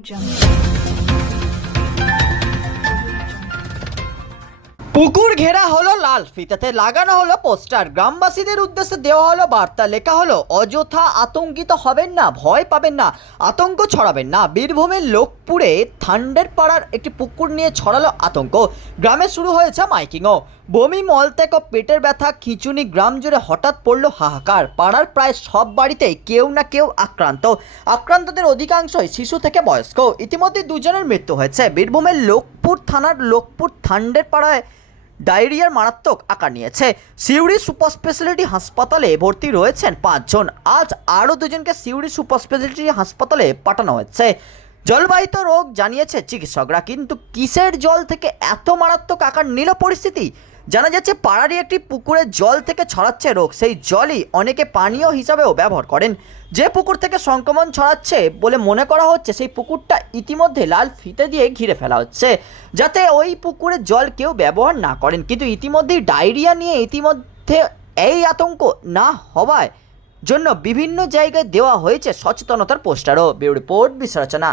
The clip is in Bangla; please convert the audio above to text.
jump. পুকুর ঘেরা হলো লাল, ফিতাতে লাগানো হলো পোস্টার। গ্রামবাসীদের উদ্দেশ্যে দেওয়া হলো বার্তা, লেখা হলো, অযথা আতঙ্কিত হবেন না, ভয় পাবেন না, আতঙ্ক ছড়াবেন না। বীরভূমের লোকপুরে থান্ডের পাড়ার একটি পুকুর নিয়ে ছড়ালো আতঙ্ক। গ্রামে শুরু হয়েছে মাইকিংও। বমি, মলত্যাগ ও পেটের ব্যথা, খিচুনি গ্রাম জুড়ে হঠাৎ পড়ল হাহাকার। পাড়ার প্রায় সব বাড়িতেই কেউ না কেউ আক্রান্ত। আক্রান্তদের অধিকাংশই শিশু থেকে বয়স্ক। ইতিমধ্যে দুজনের মৃত্যু হয়েছে। বীরভূমের লোকপুর থানার লোকপুর থান্ডের পাড়ায় ডায়রিয়ার মারাত্মক আকার নিয়েছে। সিউড়ি সুপার স্পেশালিটি হাসপাতালে ভর্তি রয়েছেন পাঁচজন। আজ আরও দুজনকে সিউড়ি সুপার স্পেশালিটি হাসপাতালে পাঠানো হয়েছে। জলবাহিত রোগ জানিয়েছে চিকিৎসকরা, কিন্তু কিসের জল থেকে এত মারাত্মক আকার নিল পরিস্থিতি? জানা যাচ্ছে, পাড়ারই একটি পুকুরের জল থেকে ছড়াচ্ছে রোগ। সেই জলই অনেকে পানীয় হিসাবেও ব্যবহার করেন। যে পুকুর থেকে সংক্রমণ ছড়াচ্ছে বলে মনে করা হচ্ছে, সেই পুকুরটা ইতিমধ্যে লাল ফিতে দিয়ে ঘিরে ফেলা হচ্ছে, যাতে ওই পুকুরের জল কেউ ব্যবহার না করেন। কিন্তু ইতিমধ্যেই ডায়রিয়া নিয়ে ইতিমধ্যে এই আতঙ্ক না হওয়ায় জন্য বিভিন্ন জায়গায় দেওয়া হয়েছে সচেতনতার পোস্টারও। বিউ রিপোর্ট বিশ্লেষণা